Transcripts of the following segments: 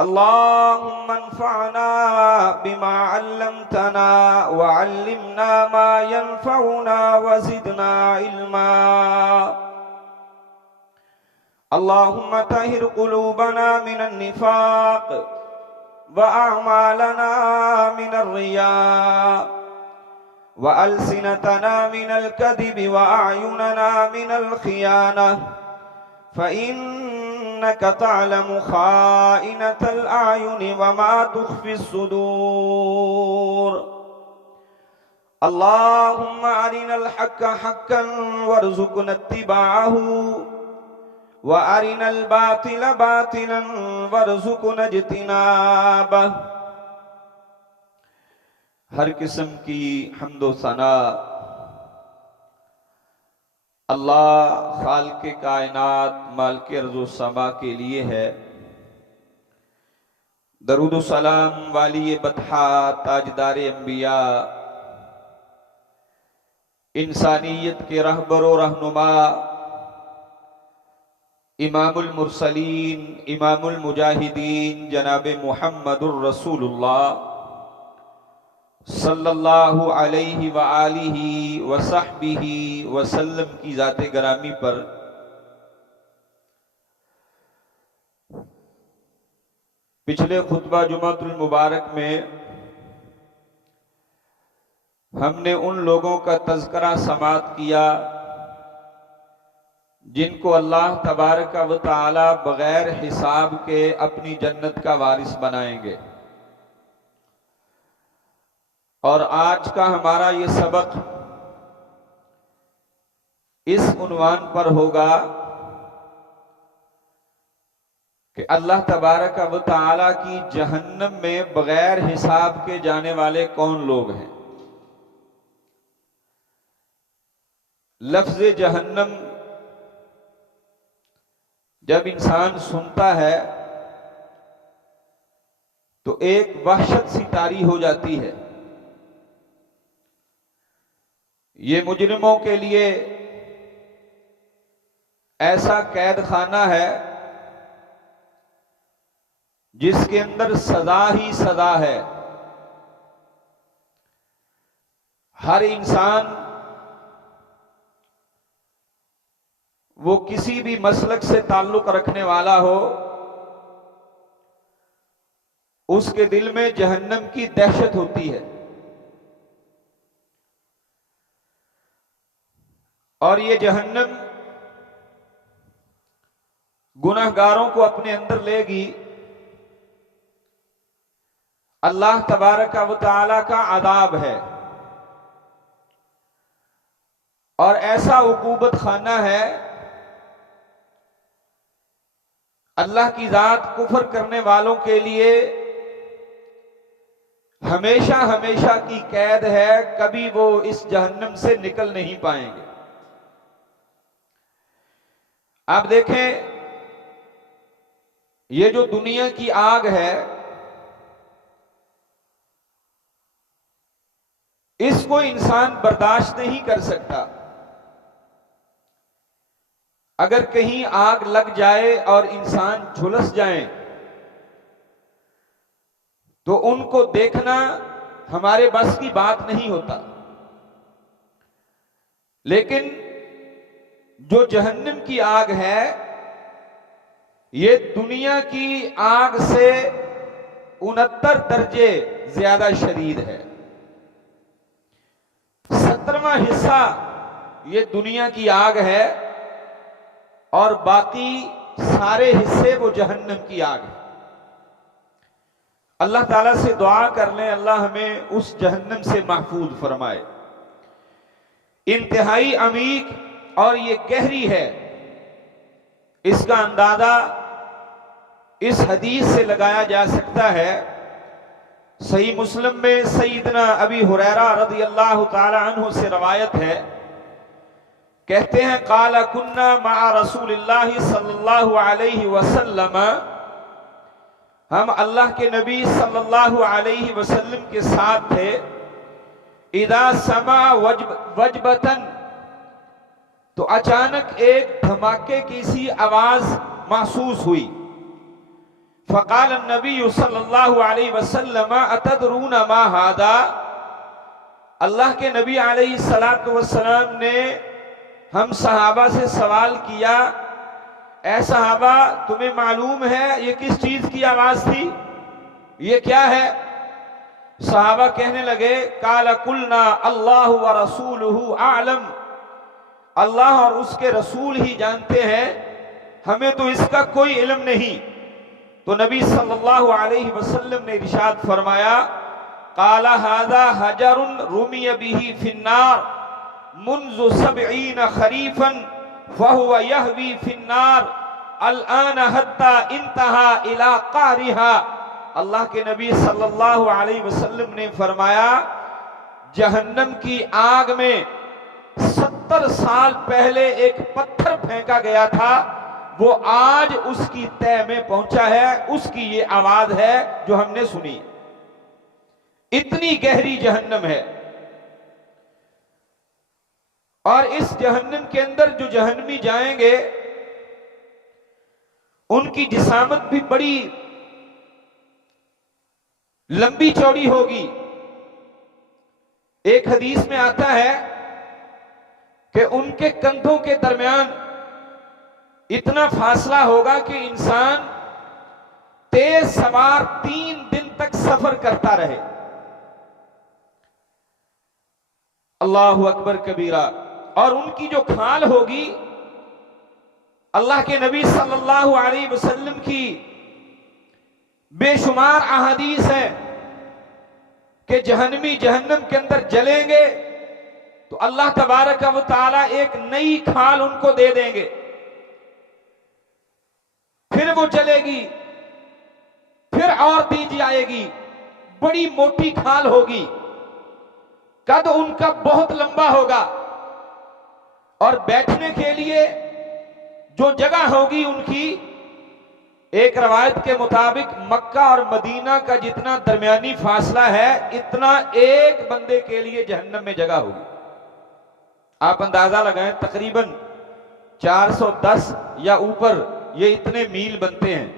अल्लाहुम्मा अन्फ़अना बिमा अल्लमतना व अल्लिमना मा यनफ़उना व ज़िदना इल्मा। अल्लाहुम्मा तहिर क़ुलूबना मिनन निफ़ाक़ व अअमालना मिनर रिया व अलसिनतना मिनल कज़िब व अयुनना मिनल ख़ियाना फ़इन्नका तअलमु ख़ाइनतल अयुनि व मा तुख़फ़िस सुदूर। अल्लाहुम्मा अरिनल हक़्क़ हक़्क़न वरज़ुक़ना इत्तिबाअहु व अरिनल बातिला बातिलन वरज़ुक़ना इज्तिनाबह। हर किस्म की हम्दो सना अल्लाह खालिक़े कायनात मालिके अर्ज़ समा के लिए है। दरूद व सलाम वाली बतहा ताजदार अंबिया, इंसानियत के रहबर व रहनुमा, इमामुल मुरसलीन इमामुल मुजाहिदीन जनाब मुहम्मदुर रसूलुल्लाह सल्लल्लाहु अलैहि व आलिहि व सहबिही वसल्लम की ज़ाते गरामी पर पिछले खुतबा जुमातुल मुबारक में हमने उन लोगों का तज़किरा समात किया जिनको अल्लाह तबारक व तआला बगैर हिसाब के अपनी जन्नत का वारिस बनाएंगे। और आज का हमारा ये सबक इस उन्वान पर होगा कि अल्लाह तबारक व तआला की जहन्नम में बगैर हिसाब के जाने वाले कौन लोग हैं। लफ्ज़ जहन्नम जब इंसान सुनता है तो एक वहशत सी तारी हो जाती है। ये मुजरिमों के लिए ऐसा कैद खाना है जिसके अंदर सजा ही सजा है। हर इंसान वो किसी भी मसलक से ताल्लुक रखने वाला हो, उसके दिल में जहन्नम की दहशत होती है। और ये जहन्नम गुनहगारों को अपने अंदर लेगी। अल्लाह तबारक व तआला का अज़ाब है और ऐसा उकूबत खाना है। अल्लाह की जात कुफर करने वालों के लिए हमेशा हमेशा की कैद है, कभी वो इस जहन्नम से निकल नहीं पाएंगे। आप देखें, ये जो दुनिया की आग है, इसको इंसान बर्दाश्त नहीं कर सकता। अगर कहीं आग लग जाए और इंसान झुलस जाए तो उनको देखना हमारे बस की बात नहीं होता। लेकिन जो जहन्नम की आग है, ये दुनिया की आग से 69 दर्जे ज्यादा शदीद है। 17वां हिस्सा ये दुनिया की आग है और बाकी सारे हिस्से वो जहन्नम की आग है। अल्लाह ताला से दुआ कर लें, अल्लाह हमें उस जहन्नम से महफूज फरमाए। इंतहाई अमीक और ये गहरी है, इसका अंदाजा इस हदीस से लगाया जा सकता है। सही मुस्लिम में सईदना अबी हुरैरा रज़ियल्लाहु ताला अन्हु से रवायत है, कहते हैं काला कुन्ना मआ रसूलिल्लाहि सल्लल्लाहु अलैहि वसल्लम, हम अल्लाह के नबी सल्लल्लाहु अलैहि वसल्लम के साथ थे। इदा समा वजबतन, तो अचानक एक धमाके की सी आवाज महसूस हुई। फ़क़ाल नबी सल्लल्लाहु अलैहि वसल्लम अतदरून मा हादा, अल्लाह के नबी अलैहि सलातु वस्सलाम ने हम सहाबा से सवाल किया, ऐ सहाबा तुम्हें मालूम है ये किस चीज की आवाज थी, ये क्या है? सहाबा कहने लगे, काला कुलना अल्लाह व रसूलुहु आलम, अल्लाह और उसके रसूल ही जानते हैं, हमें तो इसका कोई इल्म नहीं। तो नबी सल्लल्लाहु अलैहि वसल्लम ने इरशाद फरमाया, काला हादा हजरुन रुमिय बिही फिन्नार मुन्ज़ु सबईन खरीफन फहुव यहवी फिन्नार अल-आन हत्ता इंतहा इला कारिहा। अल्लाह के नबी सल्लल्लाहु अलैहि वसल्लम ने फरमाया, जहन्नम की आग में 70 साल पहले एक पत्थर फेंका गया था, वो आज उसकी तह में पहुंचा है, उसकी ये आवाज है जो हमने सुनी। इतनी गहरी जहन्नम है। और इस जहन्नम के अंदर जो जहन्नमी जाएंगे उनकी जिसामत भी बड़ी लंबी चौड़ी होगी। एक हदीस में आता है कि उनके कंधों के दरमियान इतना फासला होगा कि इंसान तेज सवार 3 दिन तक सफर करता रहे। अल्लाहु अकबर कबीरा। और उनकी जो खाल होगी, अल्लाह के नबी सल्लल्लाहु अलैहि वसल्लम की बेशुमार अहादीस है कि जहन्नमी जहन्नम के अंदर जलेंगे तो अल्लाह तबारक व तआला एक नई खाल उनको दे देंगे, फिर वो जलेगी, फिर और दी जाएगी, बड़ी मोटी खाल होगी, कद उनका बहुत लंबा होगा, और बैठने के लिए जो जगह होगी उनकी, एक रवायत के मुताबिक मक्का और मदीना का जितना दरमियानी फासला है, इतना एक बंदे के लिए जहन्नम में जगह होगी। आप अंदाजा लगाएं, तकरीबन 410 या ऊपर ये इतने मील बनते हैं।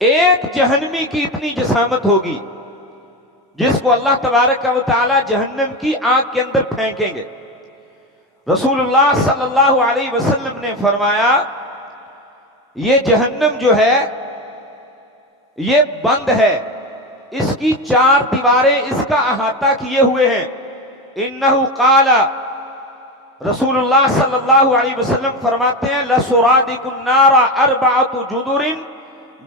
एक जहन्नमी की इतनी जसामत होगी जिसको अल्लाह तबारक व तआला जहन्नम की आग के अंदर फेंकेंगे। रसूलुल्लाह सल्लल्लाहु अलैहि वसल्लम ने फरमाया, ये जहन्नम जो है ये बंद है, इसकी 4 दीवारें इसका अहाता किए हुए हैं। इन्नहु काला, रसूलुल्लाह सल्लल्लाहु अलैहि वसल्लम फरमाते हैं, लसुरादिकुन नारा अर्बअतु जुदुरिन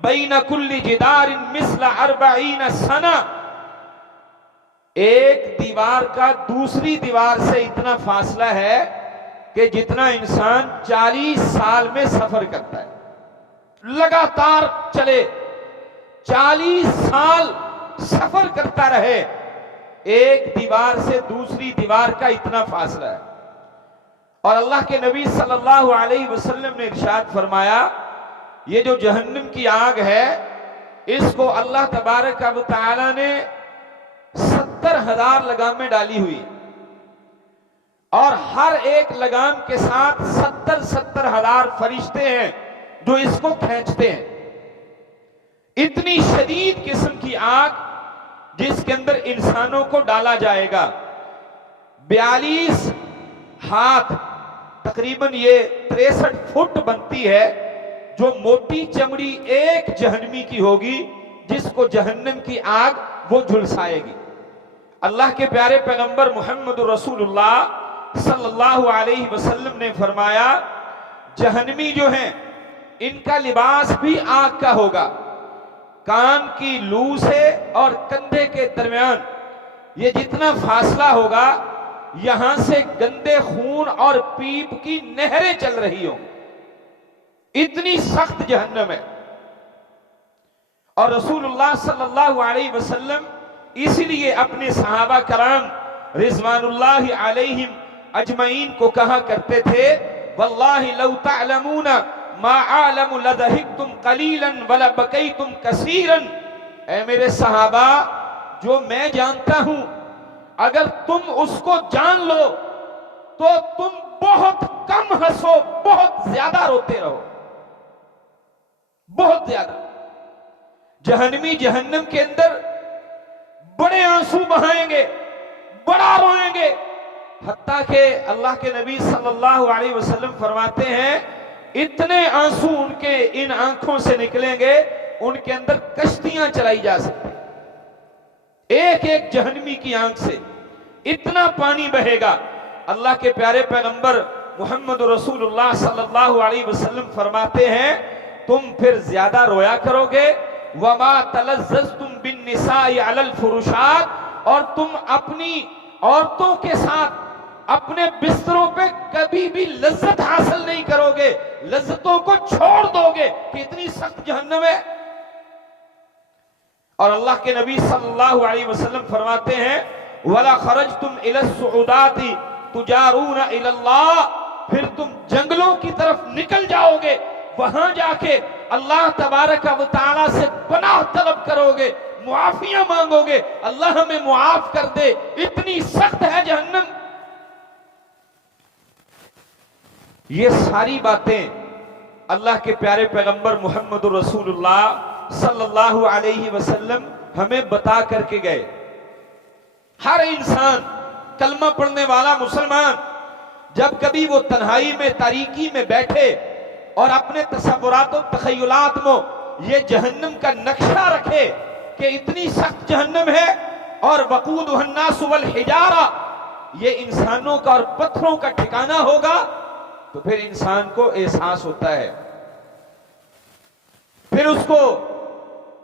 बैन कुल्ली जिदारिन मिस्ल 40 सना। एक दीवार का दूसरी दीवार से इतना फासला है कि जितना इंसान 40 साल में सफर करता है, लगातार चले, 40 साल सफर करता रहे, एक दीवार से दूसरी दीवार का इतना फासला है। और अल्लाह के नबी सल्लल्लाहु अलैहि वसल्लम ने इरशाद फरमाया, ये जो जहन्नम की आग है, इसको अल्लाह तबारक व तआला ने 70,000 लगामें डाली हुई, और हर एक लगाम के साथ 70,000 फरिश्ते हैं जो इसको खींचते हैं। इतनी शदीद किस्म की आग जिसके अंदर इंसानों को डाला जाएगा। 42 हाथ, तकरीबन ये 63 फुट बनती है, जो मोटी चमड़ी एक जहन्नमी की होगी जिसको जहन्नम की आग वो झुलसाएगी। अल्लाह के प्यारे पैगंबर मोहम्मद रसूलुल्लाह सल्लल्लाहु अलैहि वसल्लम ने फरमाया, जहन्नमी जो हैं इनका लिबास भी आग का होगा। कान की लू से और कंधे के दरमियान ये जितना फासला होगा, यहां से गंदे खून और पीप की नहरें चल रही होंगी, इतनी सख्त जहन्नम है। और रसूलुल्लाह सल्लल्लाहु अलैहि वसल्लम इसलिए अपने सहाबा कराम रिजवानुल्लाहि अलैहिम अजमईन को कहा करते थे, वल्लाहि लौ तअलमूना मा आलमु लदहिकतुम कलीलन वला बकैतुम कसीरन। ऐ मेरे सहाबा, जो मैं जानता हूं, अगर तुम उसको जान लो तो तुम बहुत कम हंसो, बहुत ज्यादा रोते रहो। बहुत ज्यादा। जहन्नमी जहन्नम के अंदर बड़े आंसू बहाएंगे, बड़ा रोएंगे, हत्ता के अल्लाह के नबी सल्लल्लाहु अलैहि वसल्लम फरमाते हैं इतने आंसू उनके इन आंखों से निकलेंगे, उनके अंदर कश्तियां चलाई जा सकती। एक एक जहन्नमी की आंख से इतना पानी बहेगा। अल्लाह के प्यारे पैगंबर मोहम्मद रसूलुल्लाह सल्लल्लाहु अलैहि वसल्लम फरमाते हैं तुम फिर ज्यादा रोया करोगे। वमा तलज़्ज़ुम बिन निसाई अलल फुरुशात, और तुम अपनी औरतों के साथ अपने बिस्तरों पे कभी भी लज्जत हासिल नहीं करोगे, लज्जतों को छोड़ दोगे कि इतनी सख्त जहन्नम है। और अल्लाह के नबी सल्लल्लाहु अलैहि वसल्लम फरमाते हैं वला खरजतुम इला सुउदाती तुजारूना इलल्लाह, फिर तुम जंगलों की तरफ निकल जाओगे, वहां जाके अल्लाह तबारक व तआला से पनाह तलब करोगे, मुआफिया मांगोगे, अल्लाह हमें मुआफ कर दे, इतनी सख्त है जहन्नम। ये सारी बातें अल्लाह के प्यारे पैगंबर मोहम्मद रसूलुल्लाह सल्लल्लाहु अलैहि वसल्लम हमें बता करके गए। हर इंसान, कलमा पढ़ने वाला मुसलमान, जब कभी वो तन्हाई में तारीकी में बैठे और अपने तसव्वुरात और तखय्युलात में ये जहन्नम का नक्शा रखे कि इतनी सख्त जहन्नम है और वक़ूदुहन्नास वल हिजारा, ये इंसानों का और पत्थरों का ठिकाना होगा, तो फिर इंसान को एहसास होता है, फिर उसको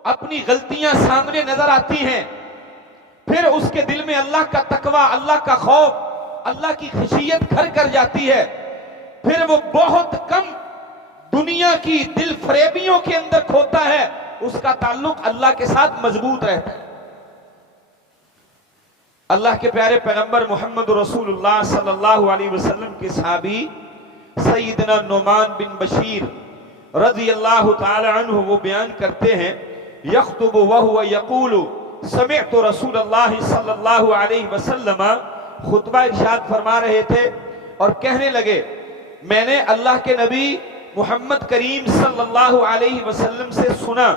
अपनी गलतियां सामने नजर आती हैं, फिर उसके दिल में अल्लाह का तकवा, अल्लाह का खौफ, अल्लाह की खशियत घर कर जाती है। फिर वो बहुत कम दुनिया की दिल फरेबियों के अंदर खोता है, उसका ताल्लुक अल्लाह के साथ मजबूत रहता है। अल्लाह के प्यारे पैगंबर मोहम्मद रसूलुल्लाह सल्लल्लाहु अलैहि वसल्लम के सहाबी सैयदना नुमान बिन बशीर रज़ियल्लाहु ताला अन्हु वो बयान करते हैं यख्तुबु व हुवा यक़ूलु समिअतु रसूलल्लाह सल्लल्लाहु अलैहि वसल्लम, खुतबा इरशाद फरमा रहे थे और कहने लगे मैंने अल्लाह के नबी मोहम्मद करीम सल्लल्लाहु अलैहि वसल्लम से सुना,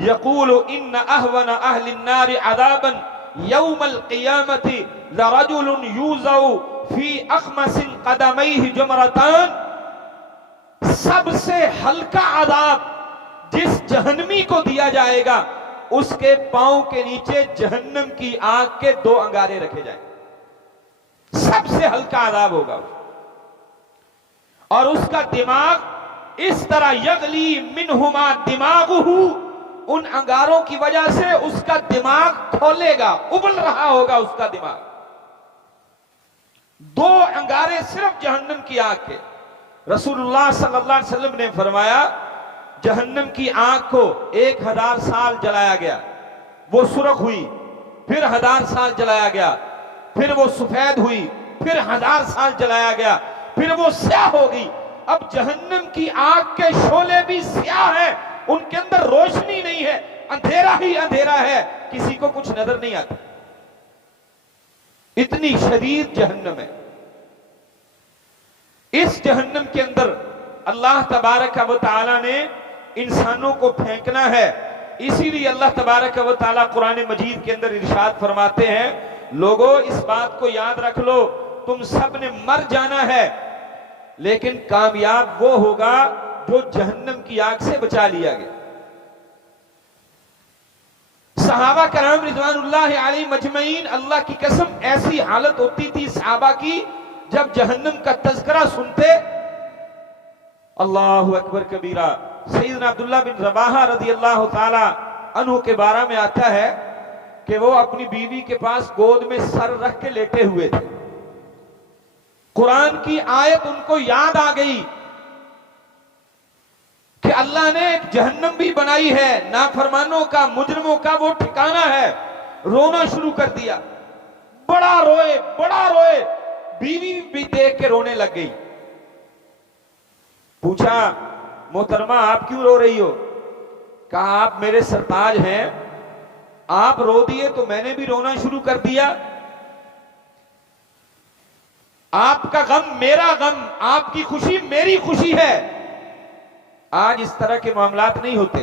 यक़ूलु इन्न अहवन अहलिन नारि अज़ाबन यौमल क़ियामति लरजुलुन यूज़उ फी अख़मसिन क़दमैहि जुमरतान, सबसे हल्का अज़ाब जिस जहन्नमी को दिया जाएगा उसके पांव के नीचे जहन्नम की आग के 2 अंगारे रखे जाएंगे। सबसे हल्का अज़ाब होगा और उसका दिमाग इस तरह यगली मिनहुमा दिमागुहु, उन अंगारों की वजह से उसका दिमाग खोलेगा, उबल रहा होगा उसका दिमाग। 2 अंगारे सिर्फ जहन्नम की आग के। रसूलुल्लाह सल्लल्लाहु अलैहि वसल्लम ने फरमाया जहन्नम की आग को 1000 साल जलाया गया, वो सुर्ख हुई, फिर 1000 साल जलाया गया, फिर वो सफेद हुई, फिर 1000 साल जलाया गया, फिर वो स्याह हो गई। अब जहन्नम की आग के शोले भी स्याह है, उनके अंदर रोशनी नहीं है, अंधेरा ही अंधेरा है, किसी को कुछ नजर नहीं आता। इतनी शदीद जहन्नम है। इस जहन्नम के अंदर अल्लाह तबारक व तआला ने इंसानों को फेंकना है। इसीलिए अल्लाह तबारक व तआला कुरान मजीद के अंदर इरशाद फरमाते हैं लोगों इस बात को याद रख लो, तुम सब ने मर जाना है, लेकिन कामयाब वो होगा जो जहन्नम की आग से बचा लिया गया। सहाबा कराम रिज़वानुल्लाह अलैहिम अजमईन, अल्लाह की कसम ऐसी हालत होती थी सहाबा की, जब जहन्नम का तज़किरा सुनते अल्लाहु अकबर कबीरा। सैयदना अब्दुल्लाह बिन रवाहा रज़ियल्लाहु ताला अन्हु के बारे में आता है कि वो अपनी बीवी के पास गोद में सर रख के लेटे हुए थे। कुरान की आयत उनको याद आ गई कि अल्लाह ने एक जहन्नम भी बनाई है, नाफरमानों का, मुजरिमों का वो ठिकाना है। रोना शुरू कर दिया, बड़ा रोए, बड़ा रोए, बीवी भी देख के रोने लग गई। पूछा मोहतरमा आप क्यों रो रही हो? कहा आप मेरे सरताज हैं, आप रो दिए तो मैंने भी रोना शुरू कर दिया। आपका गम मेरा गम, आपकी खुशी मेरी खुशी है। आज इस तरह के मामलात नहीं होते।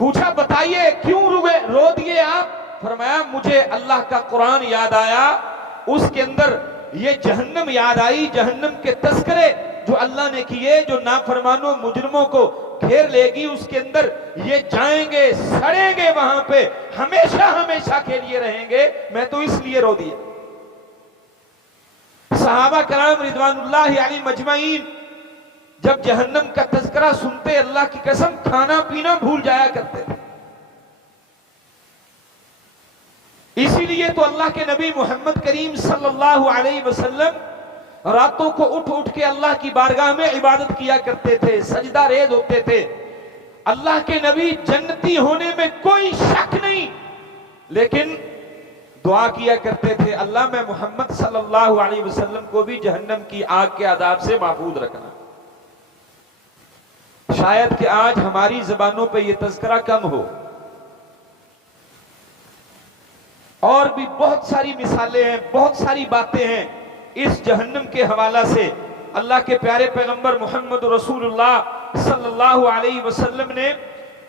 पूछा बताइए क्यों रो दिए आप? फरमाया मुझे अल्लाह का कुरान याद आया, उसके अंदर ये जहन्नम याद आई, जहन्नम के तस्करे जो अल्लाह ने किए, जो नाफरमानों मुजरिमों को घेर लेगी, उसके अंदर ये जाएंगे, सड़ेंगे, वहां पे हमेशा हमेशा के लिए रहेंगे। मैं तो इसलिए रो दिया। सहाबा कराम रिदवानुल्लाहि अलैहिम मजमाइन जब जहन्नम का तज़किरा सुनते, अल्लाह की कसम खाना पीना भूल जाया करते थे। इसीलिए तो अल्लाह के नबी मोहम्मद करीम सल्लल्लाहु अलैहि वसल्लम रातों को उठ उठ के अल्लाह की बारगाह में इबादत किया करते थे, सजदा रेज होते थे। अल्लाह के नबी जन्नती होने में कोई शक नहीं, लेकिन दुआ किया करते थे, अल्लाह मैं मोहम्मद सल्लल्लाहु अलैहि वसल्लम को भी जहन्नम की आग के अदाब से महफूज रखना। शायद कि आज हमारी जबानों पे यह तज़किरा कम हो। और भी बहुत सारी मिसालें हैं, बहुत सारी बातें हैं इस जहन्नम के हवाला से। अल्लाह के प्यारे पैगंबर मोहम्मद रसूलुल्लाह सल्लल्लाहु अलैहि वसल्लम ने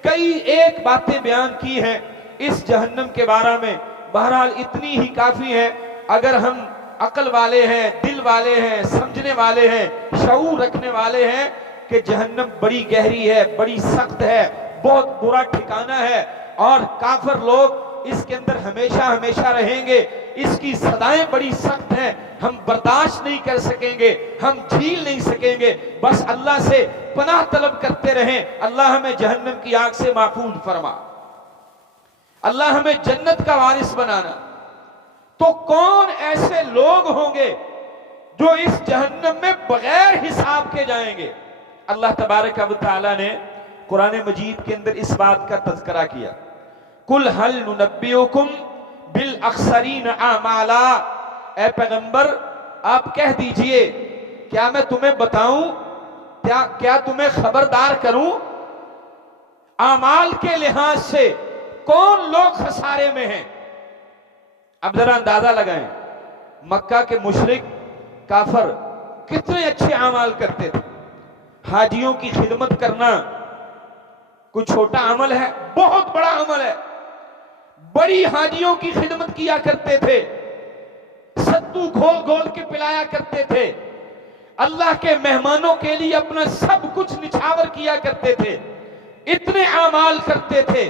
कई एक बातें बयान की हैं इस जहन्नम के बारे में। बहरहाल इतनी ही काफी है। अगर हम अकल वाले हैं, दिल वाले हैं, समझने वाले हैं, शऊर रखने वाले हैं कि जहन्नम बड़ी गहरी है, बड़ी सख्त है, बहुत बुरा ठिकाना है और काफिर लोग इसके अंदर हमेशा हमेशा रहेंगे, इसकी सदाएं बड़ी सख्त हैं, हम बर्दाश्त नहीं कर सकेंगे, हम झील नहीं सकेंगे। बस अल्लाह से पनाह तलब करते रहें, अल्लाह हमें जहन्नम की आग से महफूज फरमा, अल्लाह हमें जन्नत का वारिस बनाना। तो कौन ऐसे लोग होंगे जो इस जहन्नम में बगैर हिसाब के जाएंगे? अल्लाह तबारक व तआला ने कुरान मजीद के अंदर इस बात का तज़किरा किया, कुल हल नुनब्बिउकुम बिल अख्सरीन आमाला। ए पैगंबर आप कह दीजिए, क्या मैं तुम्हें बताऊं, क्या तुम्हें खबरदार करूं आमाल के लिहाज से कौन लोग खसारे में हैं? अब जरा अंदाजा लगाएं, मक्का के मुशरिक काफर कितने अच्छे अमाल करते थे। हाजियों की खिदमत करना कोई छोटा अमल है, बहुत बड़ा अमल है। बड़ी हाजियों की खिदमत किया करते थे, सत्तू घोल घोल के पिलाया करते थे, अल्लाह के मेहमानों के लिए अपना सब कुछ निछावर किया करते थे, इतने अमाल करते थे।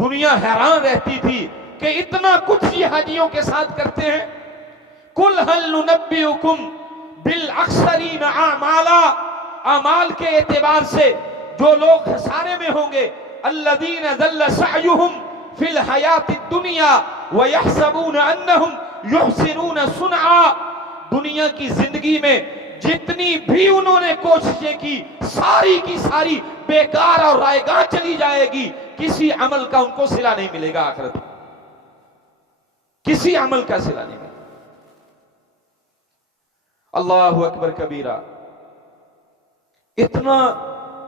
दुनिया हैरान रहती थी कि इतना कुछ ये हाजियों के साथ करते हैं। कुल हल नुनब्बिउकुम बिल अक्सरीन आमाला, अमाल के एतबार से जो लोग खसारे में होंगे, अल्लज़ीना ज़ल्ल सअयुहुम फिल हयातिद दुनिया व यहसबून अन्नहुम युहसिनून सुनआ। दुनिया की जिंदगी में जितनी भी उन्होंने कोशिशें की, सारी की सारी बेकार और रायगां चली जाएगी, किसी अमल का उनको सिला नहीं मिलेगा। आखिरत में किसी अमल का सिला नहीं मिलेगा। अल्लाहु अकबर कबीरा। इतना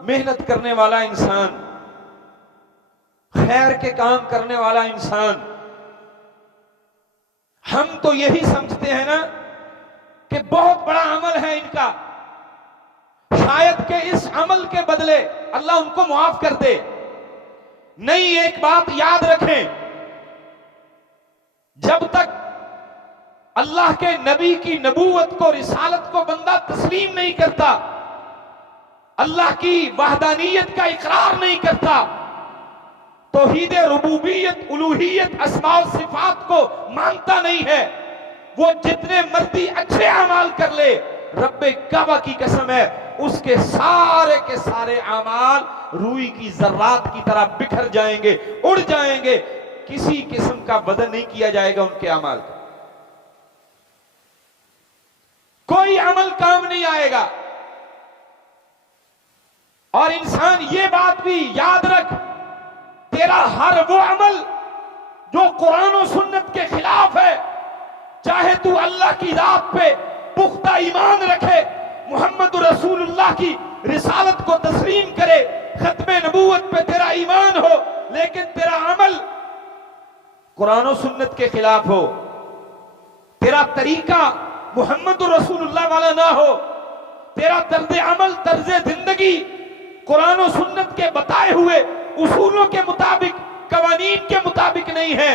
मेहनत करने वाला इंसान, खैर के काम करने वाला इंसान, हम तो यही समझते हैं ना कि बहुत बड़ा अमल है इनका, शायद के इस अमल के बदले अल्लाह उनको माफ कर दे। नहीं, एक बात याद रखें, जब तक अल्लाह के नबी की नबूवत को, रिसालत को बंदा तस्लीम नहीं करता, अल्लाह की वहदानियत का इकरार नहीं करता, तौहीद रुबूबियत, उलूहियत, अस्मा व सिफात को मानता नहीं है, वो जितने मर्जी अच्छे अमाल कर ले, रब्बे काबा की कसम है, उसके सारे के सारे अमाल रूई की जर्रात की तरह बिखर जाएंगे, उड़ जाएंगे, किसी किस्म का वजन नहीं किया जाएगा उनके अमाल का। कोई अमल काम नहीं आएगा। और इंसान ये बात भी याद रख, तेरा हर वो अमल जो कुरान और सुन्नत के खिलाफ है, चाहे तू अल्लाह की रात पे पुख्ता ईमान रखे, मोहम्मद रसूलुल्लाह की रिसालत को तस्लीम करे, खत्मे नबूवत पे तेरा ईमान हो, लेकिन तेरा अमल कुरान और सुन्नत के खिलाफ हो, तेरा तरीका मोहम्मद रसूलुल्लाह वाला ना हो, तेरा तर्ज अमल, तर्ज जिंदगी कुरान और सुन्नत के बताए हुए उसूलों के मुताबिक, कवानीन के मुताबिक नहीं है,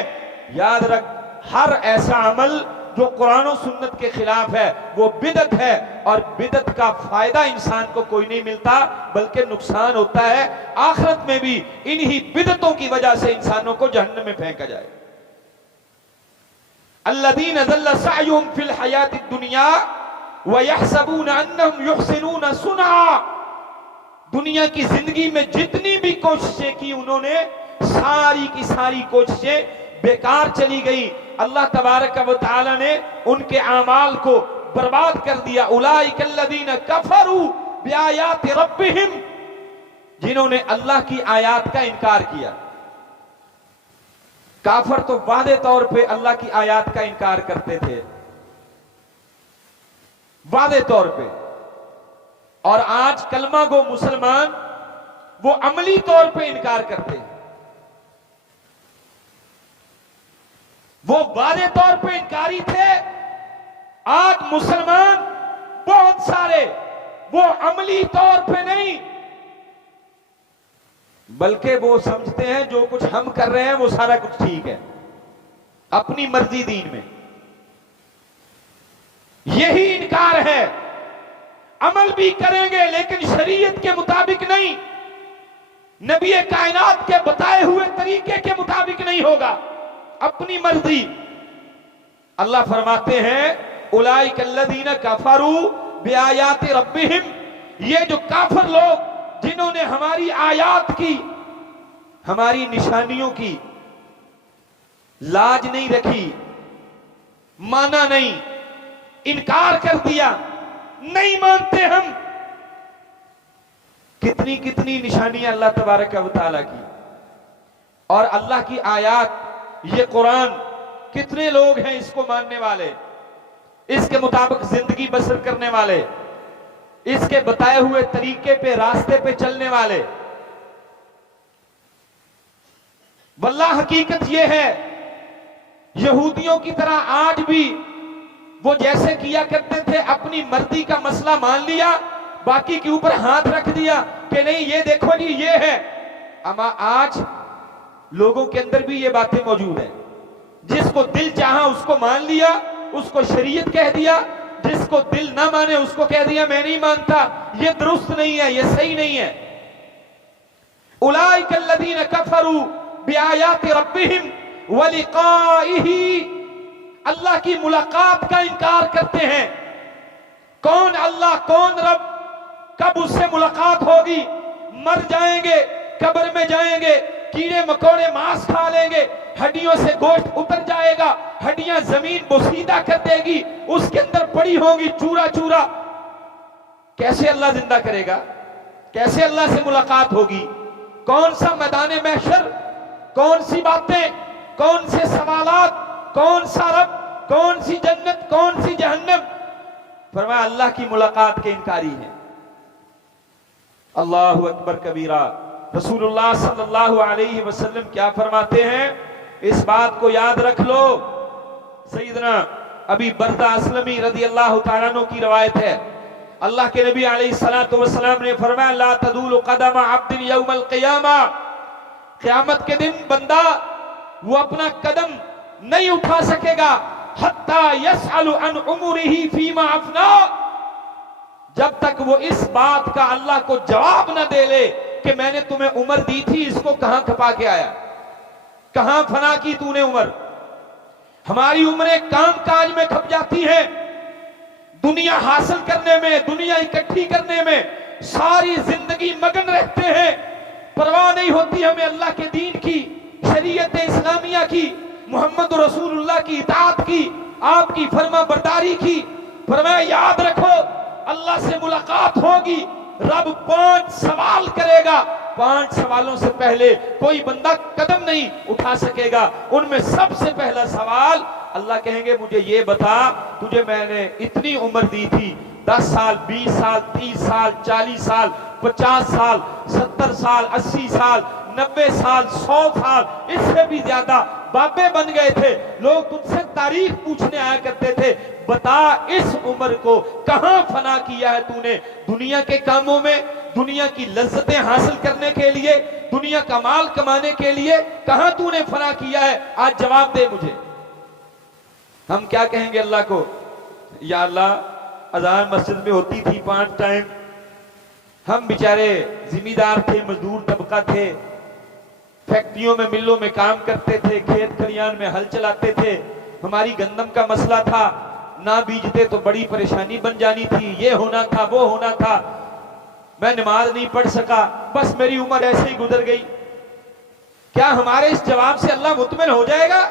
याद रख, हर ऐसा अमल जो कुरान और सुन्नत के खिलाफ है वो बिदअत है, और बिदअत का फायदा इंसान को कोई नहीं मिलता बल्कि नुकसान होता है। आखिरत में भी इन्हीं बिदअतों की वजह से इंसानों को जहन्नम में फेंका जाए। अल्लज़ीना ज़ल्ल सअयुहुम फिल हयातिद दुनिया व यहसबूना अन्नहुम युहसिनूना सुनआ। दुनिया की जिंदगी में जितनी भी कोशिशें की उन्होंने, सारी की सारी कोशिशें बेकार चली गई। अल्लाह तबारक व तआला ने उनके आमाल को बर्बाद कर दिया। उलाइका अल्लज़ीना कफरू बिआयाति रब्बिहिम, जिन्होंने अल्लाह की आयत का इनकार किया। काफर तो वादे तौर पे अल्लाह की आयत का इनकार करते थे, वादे तौर पे, और आज कलमा गो मुसलमान वो अमली तौर पे इनकार करते हैं। वो वादे तौर पे इनकारी थे, आज मुसलमान बहुत सारे वो अमली तौर पे नहीं, बल्कि वो समझते हैं जो कुछ हम कर रहे हैं वो सारा कुछ ठीक है, अपनी मर्जी दीन में। यही इनकार है। अमल भी करेंगे लेकिन शरीयत के मुताबिक नहीं, नबी कायनात के बताए हुए तरीके के मुताबिक नहीं होगा, अपनी मर्जी। अल्लाह फरमाते हैं उलाइका अल्लज़ीना कफरू बिआयाति रब्बिहिम, ये जो काफिर लोग जिन्होंने हमारी आयात की, हमारी निशानियों की लाज नहीं रखी, माना नहीं, इनकार कर दिया, नहीं मानते हम। कितनी कितनी निशानियां अल्लाह तबारक व तआला की, और अल्लाह की आयात ये कुरान, कितने लोग हैं इसको मानने वाले, इसके मुताबिक जिंदगी बसर करने वाले, इसके बताए हुए तरीके पे, रास्ते पे चलने वाले। वल्लाह हकीकत यह है, यहूदियों की तरह आज भी वो जैसे किया करते थे, अपनी मर्जी का मसला मान लिया, बाकी के ऊपर हाथ रख दिया कि नहीं ये देखो जी ये है। अमा आज लोगों के अंदर भी ये बातें मौजूद है, जिसको दिल चाहा उसको मान लिया, उसको शरीयत कह दिया, जिसको दिल ना माने उसको कह दिया मैं नहीं मानता, ये दुरुस्त नहीं है, ये सही नहीं है। उलाइका अल्लज़ीना कफरू बिआयाति रब्बिहिम व लिक़ाइही, अल्लाह की मुलाकात का इनकार करते हैं। कौन अल्लाह, कौन रब, कब उससे मुलाकात होगी? मर जाएंगे, कब्र में जाएंगे, कीड़े मकोड़े मांस खा लेंगे, हड्डियों से गोश्त उतर जाएगा, हड्डियां जमीन बोसीदा कर देगी, उसके अंदर पड़ी होगी चूरा चूरा। कैसे अल्लाह जिंदा करेगा? कैसे अल्लाह से मुलाकात होगी? कौन सा मैदान महशर, कौन सी बातें, कौन से सवालात, कौन सा रब, कौन सी जन्नत, कौन सी जहन्नम? फरमाया अल्लाह की मुलाकात के इनकारी है। अल्लाहु अकबर कबीरा। रसूलुल्लाह सल्लल्लाहु अलैहि वसल्लम क्या फरमाते हैं, इस बात को याद रख लो। सैयदना अबी बर्दा अस्लमी रज़ी अल्लाह तआला अन्हु की रवायत है, अल्लाह के नबी अलैहि सलातो वस्सलाम ने फरमाया ला तदूलु कदम अब्दिन यौमल क़ियामा, क़यामत के दिन बंदा वो अपना कदम नहीं उठा सकेगा, हत्ता यसअलु अन उमरिही फीमा अफना, जब तक वो इस बात का अल्लाह को जवाब न दे ले कि मैंने तुम्हें उम्र दी थी, इसको कहां खपा के आया, कहां फना की तूने उम्र। हमारी उम्रें काम काज में खप जाती हैं, दुनिया हासिल करने में, दुनिया इकट्ठी करने में सारी जिंदगी मगन रहते हैं, परवाह नहीं होती हमें अल्लाह के दीन की, शरीयत इस्लामिया की, मोहम्मद रसूलुल्लाह की इताअत की, आपकी फर्मा बरदारी की। फरमाया याद रखो अल्लाह से मुलाकात होगी, रब 5 सवाल करेगा, 5 सवालों से पहले कोई बंदा कदम नहीं उठा सकेगा। उनमें सबसे पहला सवाल अल्लाह कहेंगे मुझे ये बता, तुझे मैंने इतनी उम्र दी थी, 10 साल, 20 साल, 30 साल, 40 साल, 50 साल, 70 साल, 80 साल, 90 साल, 100 साल, इससे भी ज्यादा बाबे बन गए थे लोग, तुझसे तारीख पूछने आया करते थे, बता इस उम्र को कहां फना किया है तूने? दुनिया के कामों में, दुनिया की लज्जतें हासिल करने के लिए, दुनिया का माल कमाने के लिए कहां तूने फना किया है? आज जवाब दे मुझे। हम क्या कहेंगे अल्लाह को? या अल्लाह, अजान मस्जिद में होती थी 5 टाइम, हम बेचारे जिम्मेदार थे, मजदूर तबका थे, फैक्ट्रियों में मिलों में काम करते थे, खेत खलियान में हल चलाते थे, हमारी गंदम का मसला था, ना बीजते तो बड़ी परेशानी बन जानी थी, ये होना था, वो होना था, मैं नमाज नहीं पढ़ सका, बस मेरी उम्र ऐसे ही गुजर गई। क्या हमारे इस जवाब से अल्लाह मुतमिन हो जाएगा?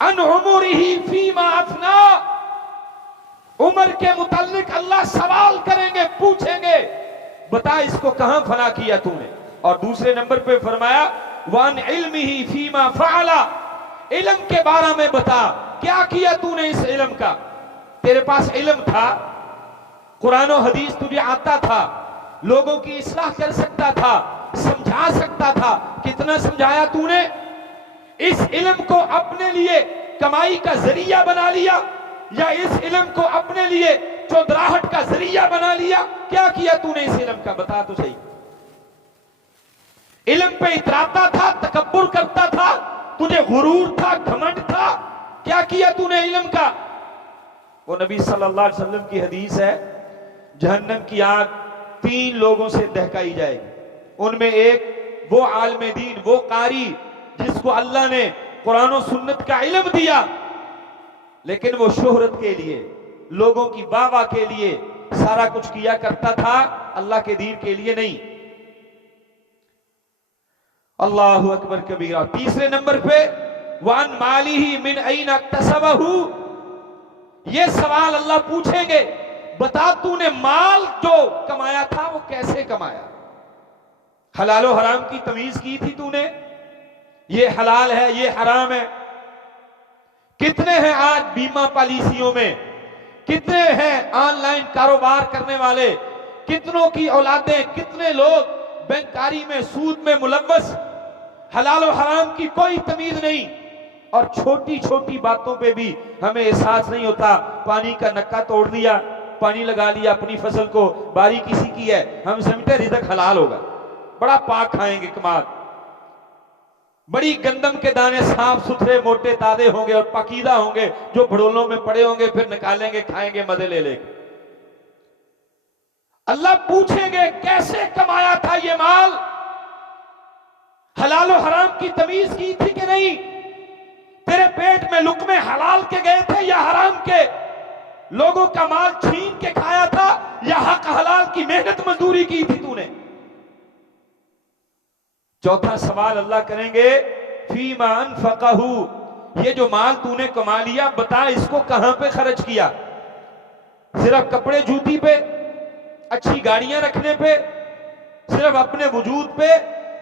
अन उमरिही फीमा अफना, उम्र के मुताल्लिक अल्लाह सवाल करेंगे, पूछेंगे, बता इसको कहां फना किया तूने। और दूसरे नंबर पे फरमाया वन इल्मिही फीमा फअला, इल्म के बारे में बता, क्या किया तूने इस इल्म का? तेरे पास इल्म था, कुरान और हदीस तुझे आता था, लोगों की इस्लाह कर सकता था, समझा सकता था, कितना समझाया तूने? इस इल्म को अपने लिए कमाई का जरिया बना लिया या इस इल्म को अपने लिए चौधराहट का जरिया बना लिया? क्या किया तूने इस इल्म का? बता तो सही। इल्म पे इतराता था, तकब्बुर करता था, तुझे गुरूर था, घमंड था, क्या किया तूने इल्म का? वो नबी सल्लल्लाहु अलैहि वसल्लम की हदीस है, जहन्नम की आग 3 लोगों से दहकाई जाएगी। उनमें एक वो आलिम दीन, वो कारी जिसको अल्लाह ने कुरान और सुन्नत का इल्म दिया, लेकिन वो शोहरत के लिए, लोगों की वाह-वाह के लिए सारा कुछ किया करता था, अल्लाह के दीन के लिए नहीं। अल्लाहु अकबर कबीरा। तीसरे नंबर पे वन मालिही मिन ऐन इक्तसबहु, ये सवाल अल्लाह पूछेंगे, बता तूने माल जो कमाया था वो कैसे कमाया? हलाल और हराम की तमीज की थी तूने? ये हलाल है, ये हराम है। कितने हैं आज बीमा पॉलिसियों में, कितने हैं ऑनलाइन कारोबार करने वाले, कितनों की औलादें, कितने लोग बैंकारी में, सूद में मुलव्वस, हलाल और हराम की कोई तमीज नहीं। और छोटी छोटी बातों पे भी हमें एहसास नहीं होता। पानी का नक्का तोड़ दिया, पानी लगा लिया अपनी फसल को, बारी किसी की है, हम समझते रिज़्क हलाल होगा, बड़ा पाक खाएंगे कमाल, बड़ी गंदम के दाने साफ सुथरे मोटे ताजे होंगे और पकीदा होंगे, जो भड़ोलों में पड़े होंगे, फिर निकालेंगे, खाएंगे मजे ले लेंगे। अल्लाह पूछेंगे कैसे कमाया था ये माल? हलाल और हराम की तमीज की थी कि नहीं? तेरे पेट में लुकमे हलाल के गए थे या हराम के? लोगों का माल छीन के खाया था या हक हलाल की मेहनत मजदूरी की थी तूने? चौथा सवाल अल्लाह करेंगे फीमा अनफक़हू, ये जो माल तूने कमा लिया, बता इसको कहां पे खर्च किया? सिर्फ कपड़े जूती पे, अच्छी गाड़ियां रखने पे, सिर्फ अपने वजूद पे,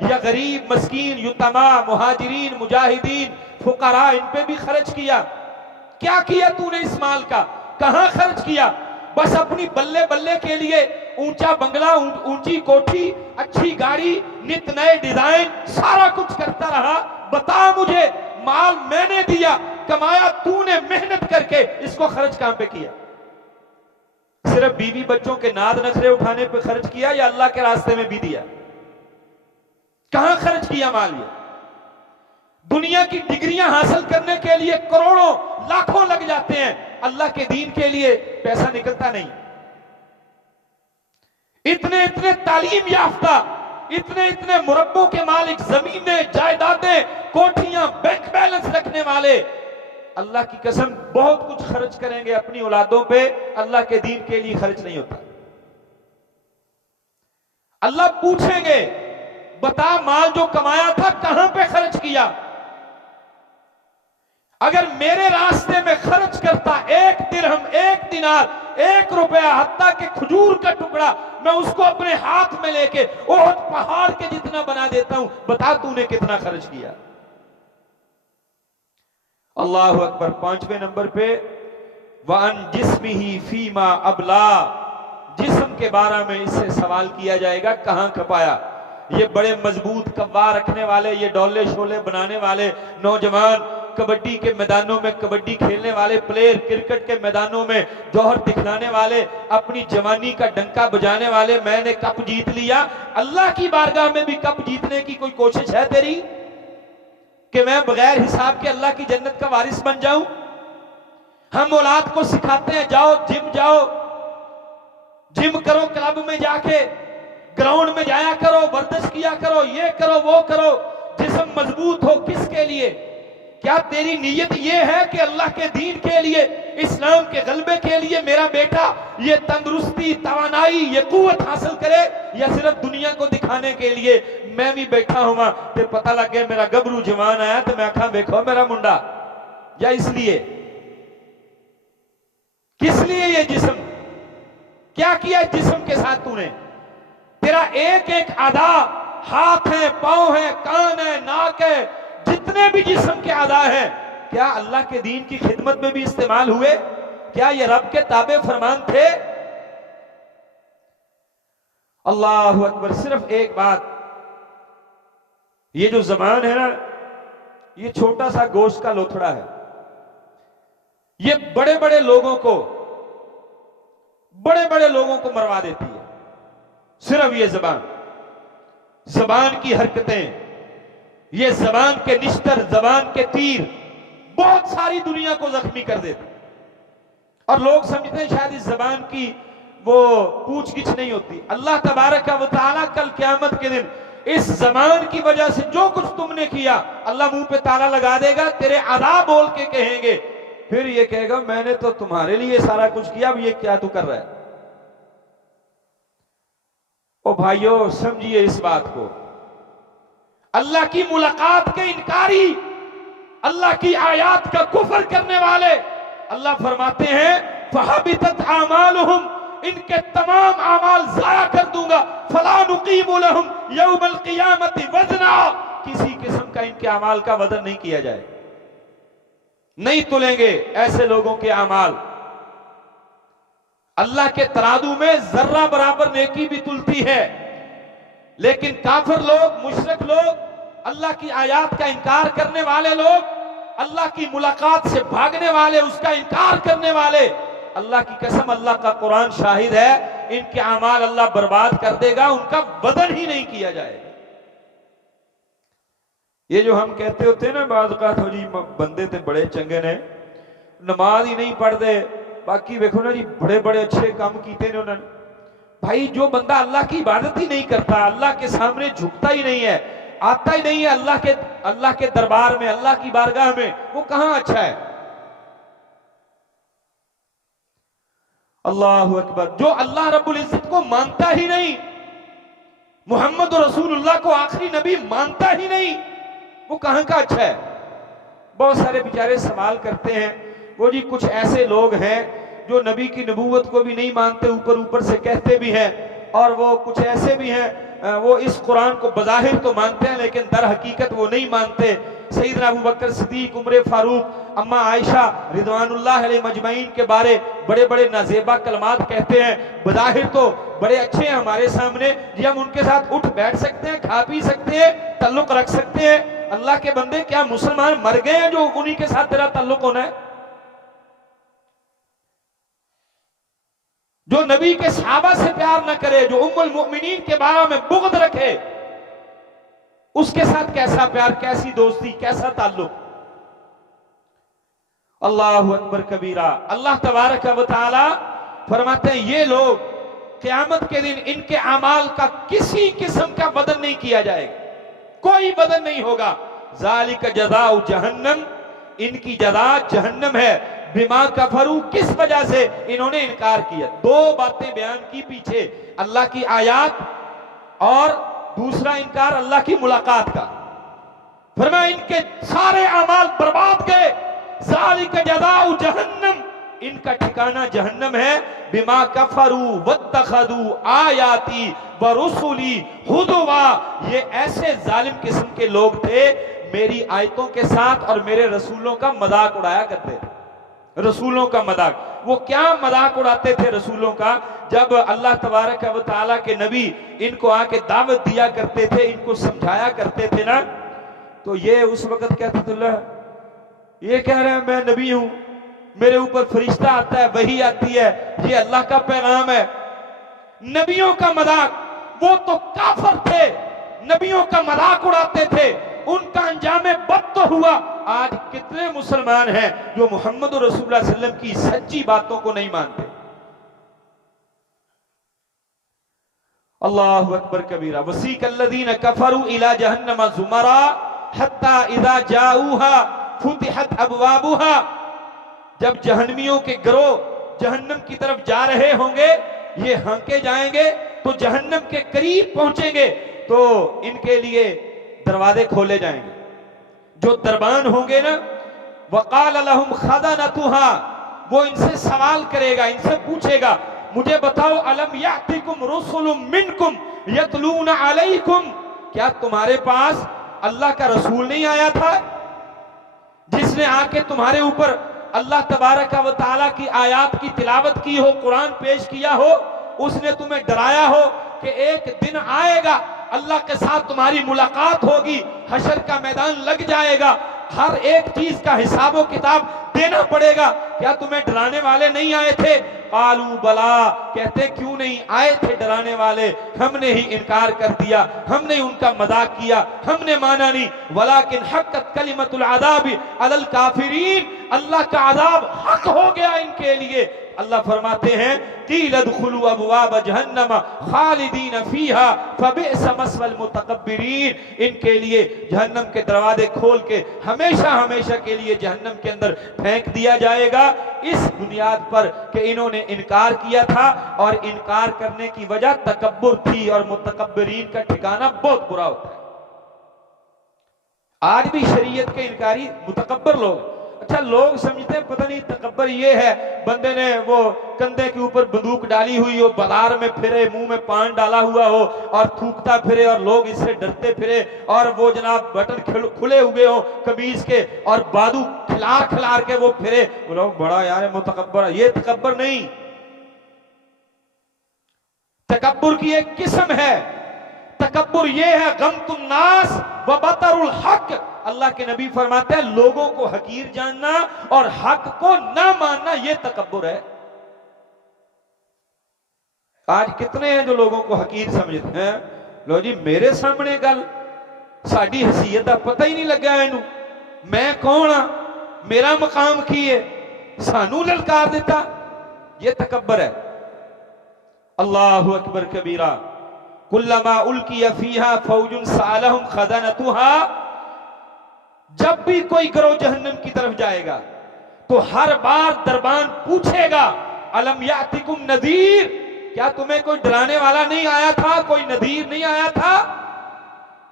या गरीब मस्कीन युतमा मुहाजिरीन मुजाहिदीन फुकरा इन पे भी खर्च किया? क्या किया तूने इस माल का? कहां खर्च किया? बस अपनी बल्ले बल्ले के लिए ऊंचा बंगला, ऊंची कोठी, अच्छी गाड़ी, नित नए डिजाइन, सारा कुछ करता रहा। बता मुझे, माल मैंने दिया, कमाया तूने मेहनत करके, इसको खर्च कहां पे किया? सिर्फ बीवी बच्चों के नाद नखरे उठाने पे खर्च किया या अल्लाह के रास्ते में भी दिया? कहां खर्च किया माल? ये दुनिया की डिग्रियां हासिल करने के लिए करोड़ों लाखों लग जाते हैं, अल्लाह के दीन के लिए पैसा निकलता नहीं। इतने इतने तालीम याफ्ता, इतने इतने मुरब्बों के मालिक, जमीनें, जायदादें, कोठियां, बैंक बैलेंस रखने वाले, अल्लाह की कसम बहुत कुछ खर्च करेंगे अपनी औलादों पे, अल्लाह के दीन के लिए खर्च नहीं होता। अल्लाह पूछेंगे बता माल जो कमाया था कहां पे खर्च किया? अगर मेरे रास्ते में खर्च करता 1 दिरहम, 1 दिनार, 1 रुपया, हत्ता के खजूर का टुकड़ा, मैं उसको अपने हाथ में लेके ओहद पहाड़ के जितना बना देता हूं। बता तूने कितना खर्च किया? अल्लाहु अकबर। 5वें नंबर पे वन जिस्मिही फीमा अबला, जिस्म के बारे में इससे सवाल किया जाएगा, कहां खपाया? ये बड़े मजबूत कब्बा रखने वाले, ये डोले शोले बनाने वाले नौजवान कबड्डी के मैदानों में कबड्डी खेलने वाले प्लेयर, क्रिकेट के मैदानों में जौहर दिखलाने वाले, अपनी जवानी का डंका बजाने वाले, मैंने कप जीत लिया। अल्लाह की बारगाह में भी कप जीतने की कोई कोशिश है तेरी कि मैं बगैर हिसाब के अल्लाह की जन्नत का वारिस बन जाऊं? हम औलाद को सिखाते हैं जाओ जिम करो, क्लब में जाके ग्राउंड में जाया करो, वर्जिश किया करो, ये करो वो करो, जिस्म मजबूत हो। किसके लिए? क्या तेरी नीयत ये है कि अल्लाह के दीन के लिए, इस्लाम के गलबे के लिए मेरा बेटा ये तंदुरुस्ती, तवानाई, ये कुव्वत हासिल करे, या सिर्फ दुनिया को दिखाने के लिए मैं भी बैठा हुआ तो पता लग गया मेरा गबरू जवान आया तो मैं आखा देखो मेरा मुंडा? या इसलिए? किस लिए ये जिस्म? क्या किया जिस्म के साथ तूने? तेरा एक एक आधा, हाथ है, पांव है, कान है, नाक है, जितने भी जिस्म के आधा हैं, क्या अल्लाह के दीन की खिदमत में भी इस्तेमाल हुए? क्या ये रब के ताबे फरमान थे? अल्लाहु अकबर। सिर्फ एक बात, ये जो जबान है ना, ये छोटा सा गोश्त का लोथड़ा है। ये बड़े बड़े लोगों को मरवा देती है। सिर्फ ये जबान की हरकतें, ये जबान के निश्तर, जबान के तीर बहुत सारी दुनिया को जख्मी कर देते। और लोग समझते हैं शायद इस जबान की वो पूछ-गिछ नहीं होती। अल्लाह तबारक व तआला कल क़यामत के दिन इस जबान की वजह से जो कुछ तुमने किया, अल्लाह मुंह पे ताला लगा देगा, तेरे अदा बोल के कहेंगे, फिर ये कहेगा मैंने तो तुम्हारे लिए सारा कुछ किया, अब ये क्या तू कर रहा है? ओ भाइयों, समझिए इस बात को। अल्लाह की मुलाकात के इनकारी, अल्लाह की आयात का कुफर करने वाले, अल्लाह फरमाते हैं फहबितत आमालुहुम, इनके तमाम आमाल जाया कर दूंगा। फला नुकीमु लहुम यौमल क़ियामति वज़ना, किसी किस्म का इनके अमाल का वजन नहीं किया जाए, नहीं तुलेंगे ऐसे लोगों के अमाल। अल्लाह के तराजू में जर्रा बराबर नेकी भी तुलती है, लेकिन काफिर लोग, मुशरिक लोग, अल्लाह की आयात का इनकार करने वाले लोग, अल्लाह की मुलाकात से भागने वाले, उसका इनकार करने वाले, अल्लाह की कसम, अल्लाह का कुरान शाहिद है, इनके अमाल अल्लाह बर्बाद कर देगा, उनका वजन ही नहीं किया जाएगा। ये जो हम कहते होते हैं ना बाज़ औक़ात, हो जी बंदे ते बड़े चंगे ने, नमाज ही नहीं पढ़ते, बाकी देखो ना जी बड़े बड़े अच्छे काम कीते ने उन्होंने। भाई जो बंदा अल्लाह की इबादत ही नहीं करता, अल्लाह के सामने झुकता ही नहीं है, आता ही नहीं है अल्लाह के दरबार में, अल्लाह की बारगाह में, वो कहां अच्छा है? अल्लाहु अकबर। जो अल्लाह रब्बुल इज्जत को मानता ही नहीं, मोहम्मद रसूलुल्लाह को आखिरी नबी मानता ही नहीं, वो कहां का अच्छा है? बहुत सारे बेचारे सवाल करते हैं, वो जी कुछ ऐसे लोग हैं जो नबी की नबूवत को भी नहीं मानते, ऊपर ऊपर से कहते भी हैं, और वो कुछ ऐसे भी हैं वो इस कुरान को बज़ाहिर तो मानते हैं लेकिन दर हकीकत वो नहीं मानते। सैयदना अबू बकर सिद्दीक, उमर फारूक, अम्मा आयशा रिदवानुल्लाह अलैहि मजमईन के बारे बड़े बड़े नाजेबा कलमात कहते हैं, बज़ाहिर तो बड़े अच्छे हैं हमारे सामने जी, हम उनके साथ उठ बैठ सकते हैं, खा पी सकते हैं, ताल्लुक रख सकते हैं। अल्लाह के बंदे, क्या मुसलमान मर गए हैं जो उन्हीं के साथ तेरा ताल्लुक होना है? जो नबी के सहाबा से प्यार न करे, जो उम्मुल मोमिनीन के बारे में बुग़्ज़ रखे, उसके साथ कैसा प्यार, कैसी दोस्ती, कैसा ताल्लुक? अल्लाहु अकबर कबीरा। अल्लाह तबारक व तआला फरमाते हैं ये लोग क़यामत के दिन इनके अमाल का किसी किस्म का बदल नहीं किया जाएगा, कोई बदल नहीं होगा। ज़ालिका जज़ाउ जहन्नम, इनकी जज़ा जहन्नम है। बिमा कफरू, किस वजह से इन्होंने इनकार किया। दो बातें बयान की पीछे, अल्लाह की आयात और दूसरा इनकार अल्लाह की मुलाकात का। फरमाया इनके सारे अमाल बर्बाद गए। ज़ालिका जज़ाउ जहन्नम, इनका ठिकाना जहन्नम है। बिमा कफरू वत्तखदू आयाती व रुसुली हुदवा, ये ऐसे जालिम किस्म के लोग थे, मेरी आयतों के साथ और मेरे रसूलों का मजाक उड़ाया करते थे। रसूलों का मजाक, वो क्या मजाक उड़ाते थे रसूलों का? जब अल्लाह तबारक व तआला के नबी इनको आके दावत दिया करते थे, इनको समझाया करते थे ना, तो ये उस वक्त कहते थे ये कह रहे हैं मैं नबी हूं, मेरे ऊपर फरिश्ता आता है, वही आती है, ये अल्लाह का पैगाम है। नबियों का मजाक, वो तो काफर थे, नबियों का मजाक उड़ाते थे, उनका अंजाम बद तो हुआ। आज कितने मुसलमान हैं जो मोहम्मद रसूलुल्लाह सल्लल्लाहु अलैहि वसल्लम की सच्ची बातों को नहीं मानते। अल्लाहु अकबर कबीरा। वसीकल्लज़ीन कफरू इला जहन्नम ज़ुमरा हत्ता इज़ा जाऊहा फुतिहत अबवाबुहा। जब जहन्नमियों के गिरोह जहन्नम की तरफ जा रहे होंगे, ये हांके जाएंगे तो जहन्नम के करीब पहुंचेंगे तो इनके लिए दरवाजे खोले जाएंगे। जो दरबान होंगे ना, वक़ाल लहुम खज़नतुहा, वो इनसे सवाल करेगा, इनसे पूछेगा मुझे बताओ, अलम यातिकुम रुसुलुम मिनकुम यतलूना अलैकुम, क्या तुम्हारे पास अल्लाह का रसूल नहीं आया था जिसने आके तुम्हारे ऊपर अल्लाह तबारक व तआला की आयात की तिलावत की हो, कुरान पेश किया हो, उसने तुम्हें डराया हो कि एक दिन आएगा अल्लाह के साथ तुम्हारी मुलाकात होगी, हशर का मैदान लग जाएगा, हर एक चीज का हिसाब किताब देना पड़ेगा, क्या तुम्हें डराने वाले नहीं आए थे? कालू बला, कहते क्यों नहीं आए थे डराने वाले, हमने ही इनकार कर दिया, हमने उनका मजाक किया, हमने माना नहीं। वलाकिन हक्कत कलिमतुल अज़ाबि अलल काफिरीन, अल्लाह का अज़ाब हक हो गया इनके लिए। अल्लाह फरमाते हैं कील अदखुलू अबवाब जहन्नम खालिदीन फीहा फबिअस मस्वल मुतकब्बिरीन, इनके लिए जहन्नम के दरवाजे खोल के हमेशा हमेशा के लिए जहन्नम के अंदर फेंक दिया जाएगा, इस बुनियाद पर कि इन्होंने इनकार किया था और इनकार करने की वजह तकब्बुर थी, और मुतकब्बिरीन का ठिकाना बहुत बुरा होता है। आज भी शरीयत के इनकारी मुतकब्बर लोग, अच्छा लोग समझते हैं पता नहीं तकब्बर ये है, बंदे ने वो कंधे के ऊपर बंदूक डाली हुई हो, बाजार में फिरे, मुंह में पान डाला हुआ हो और थूकता फिरे और लोग इससे डरते फिरे, और वो जनाब बटन खुले हुए हो कमीज के और बादू खिलार खिलार के वो फिरे, वो लोग बड़ा यार मुतकब्बर। ये तकब्बर नहीं, तकब्बुर की एक किस्म है। तकब्बुर ये है गमतुन नास व बतरुल हक। अल्लाह के नबी फरमाते हैं लोगों को हकीर जानना और हक को ना मानना, ये तकब्बुर है। आज कितने हैं जो लोगों को हकीर समझते हैं, लो जी मेरे सामने गल साडी हसीयत का पता ही नहीं लगा इनू, मैं कौन हाँ, मेरा मकाम की है, सानू ललकार देता, ये तकब्बर है। अल्लाहु अकबर कबीरा। कुल्लमा उल्किया फीहा फौजुन सालहुम खज़नतुहा, जब भी कोई गिरोह जहन्नम की तरफ जाएगा तो हर बार दरबान पूछेगा अलम यातिकुम नज़ीर, क्या तुम्हें कोई डराने वाला नहीं आया था, कोई नज़ीर नहीं आया था?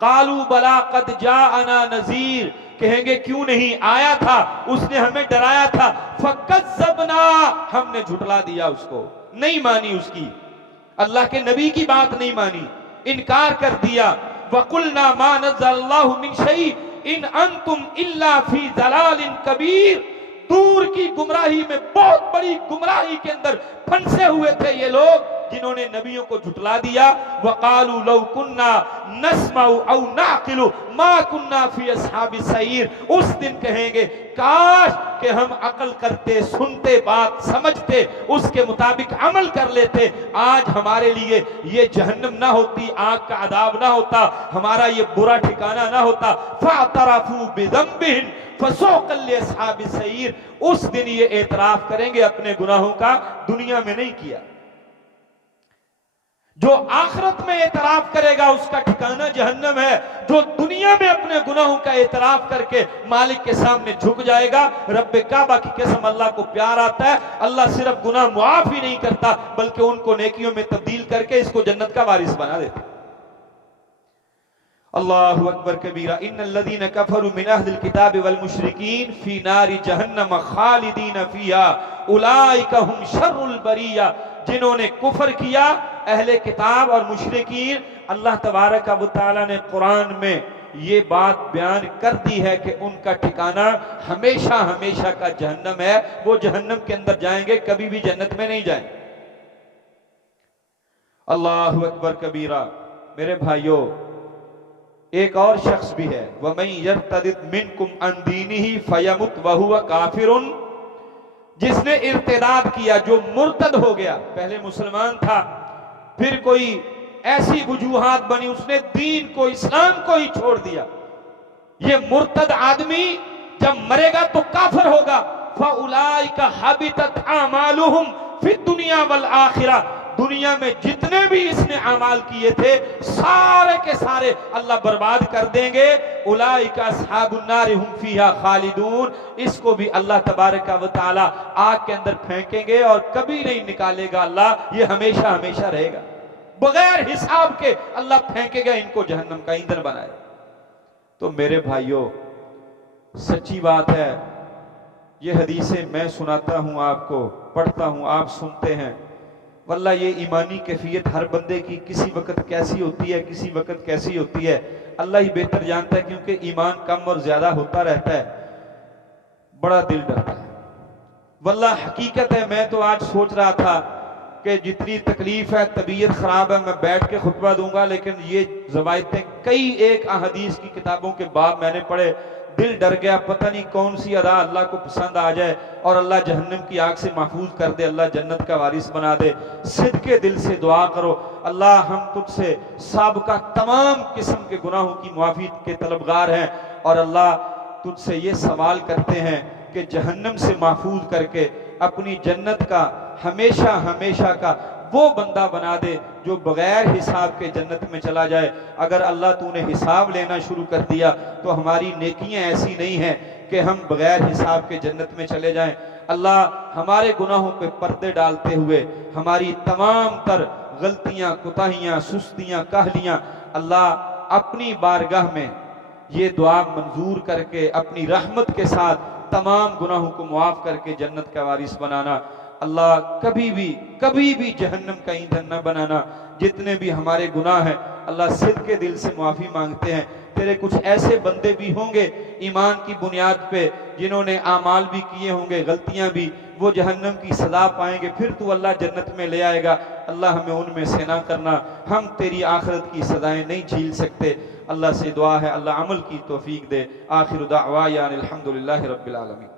कालू बला कद जाअना नज़ीर, कहेंगे क्यों नहीं आया था, उसने हमें डराया था। फकज़्ज़बना, हमने झुटला दिया उसको, नहीं मानी उसकी, अल्लाह के नबी की बात नहीं मानी, इनकार कर दिया। वकुलना मा नज़्ज़लल्लाहु मिन शै इन अंतुम इल्ला फी ज़लालिन कबीर, दूर की गुमराही में, बहुत बड़ी गुमराही के अंदर फंसे हुए थे ये लोग जिन्होंने नबियों को झुटला दिया। वक़ालू लौ कुन्ना नस्मउ औ नाक़िलु मा कुन्ना फी अस्हाबि सईर, उस दिन कहेंगे काश कि हम अकल करते, सुनते, बात समझते, उसके मुताबिक अमल कर लेते, आज हमारे लिए ये जहन्नम ना होती, आग का अदाब ना होता, हमारा ये बुरा ठिकाना ना होता। फ़अतरफ़ू बिज़ंबिहिम फ़सुक़्क़न लिअस्हाबि सईर, उस दिन ये एतराफ करेंगे अपने गुनाहों का, दुनिया में नहीं किया। जो आखिरत में एतराफ करेगा उसका ठिकाना जहन्नम है, जो दुनिया में अपने गुनाहों का एतराफ करके मालिक के सामने झुक जाएगा। रब्बे काबा की कसम, अल्लाह को प्यार आता है, अल्लाह सिर्फ गुनाह मुआफ ही नहीं करता बल्कि उनको नेकियों में तब्दील करके इसको जन्नत का वारिस बना देता। अल्लाहु अकबर कबीरा। इन्नल्लज़ीना कफरू मिन अहलिल किताबि वल मुशरिकीन फी नारि जहन्नम खालिदीन फीहा उलाइका हुम शर्रुल बरिया, जिन्होंने कुफर किया अहले किताब और मुशरिकीन, अल्लाह तबारक व तआला ने कुरान में ये बात बयान कर दी है कि उनका ठिकाना हमेशा हमेशा का जहन्नम है, वो जहन्नम के अंदर जाएंगे, कभी भी जन्नत में नहीं जाएंगे। अल्लाहु अकबर कबीरा। मेरे भाइयों, एक और शख्स भी है, वमन यर्तदिद मिनकुम अन दीनिही फयमुत वहुव काफिरुन, जिसने इर्तिदाद किया, जो मुर्तद हो गया, पहले मुसलमान था फिर कोई ऐसी वजूहात बनी उसने दीन को, इस्लाम को ही छोड़ दिया, ये मुर्तद आदमी जब मरेगा तो काफिर होगा। फउलाइका हबितत आमालुहुम फिद दुनिया वल आखिरा, दुनिया में जितने भी इसने अमाल किए थे सारे के सारे अल्लाह बर्बाद कर देंगे। उलाइका अस्हाबुन नार हुम फीहा खालिदून, इसको भी अल्लाह तबारक व तआला आग के अंदर फेंकेंगे और कभी नहीं निकालेगा अल्लाह, ये हमेशा हमेशा रहेगा, बगैर हिसाब के अल्लाह फेंकेगा इनको, जहन्नम का ईंधन बनाए। तो मेरे भाइयों, सच्ची बात है, ये हदीसें मैं सुनाता हूं आपको, पढ़ता हूं, आप सुनते हैं, वल्लाह ये ईमानी कैफियत हर बंदे की किसी वक्त कैसी होती है, किसी वक्त कैसी होती है, अल्लाह ही बेहतर जानता है, क्योंकि ईमान कम और ज्यादा होता रहता है, बड़ा दिल डरता है। वल्लाह हकीकत है, मैं तो आज सोच रहा था कि जितनी तकलीफ है, तबीयत खराब है, मैं बैठ के खुतबा दूंगा, लेकिन ये ज़वायतें कई एक अहदीस की किताबों के बाब मैंने पढ़े, दिल डर गया, पता नहीं कौन सी अदा अल्लाह को पसंद आ जाए और अल्लाह जहन्नम की आग से महफूज कर दे, अल्लाह जन्नत का वारिस बना दे। सिद्के दिल से दुआ करो, अल्लाह हम तुझसे साबका तमाम किस्म के गुनाहों की मुआफ़ी के तलबगार हैं, और अल्लाह तुझसे ये सवाल करते हैं कि जहन्नम से महफूज करके अपनी जन्नत का हमेशा हमेशा का वो बंदा बना दे जो बगैर हिसाब के जन्नत में चला जाए। अगर अल्लाह तूने हिसाब लेना शुरू कर दिया तो हमारी नेकियां ऐसी नहीं हैं कि हम बगैर हिसाब के जन्नत में चले जाएं। अल्लाह हमारे गुनाहों पे पर्दे डालते हुए हमारी तमाम तर गलतियां, कोताहियां, सुस्तियां, काहलियां अल्लाह अपनी बारगाह में ये दुआ मंजूर करके अपनी रहमत के साथ तमाम गुनाहों को मुआफ करके जन्नत का वारिस बनाना। अल्लाह कभी भी जहन्नम का ईंधन न बनाना। जितने भी हमारे गुनाह हैं अल्लाह सिद्के दिल से माफ़ी मांगते हैं। तेरे कुछ ऐसे बंदे भी होंगे ईमान की बुनियाद पे जिन्होंने आमाल भी किए होंगे, गलतियां भी, वो जहन्नम की सजा पाएंगे, फिर तू अल्लाह जन्नत में ले आएगा। अल्लाह हमें उनमें से ना करना, हम तेरी आखिरत की सजाएं नहीं झील सकते। अल्लाह से दुआ है अल्लाह अमल की तौफीक दे। आखिर दावा अल्हम्दुलिल्लाहि रब्बिल आलमीन।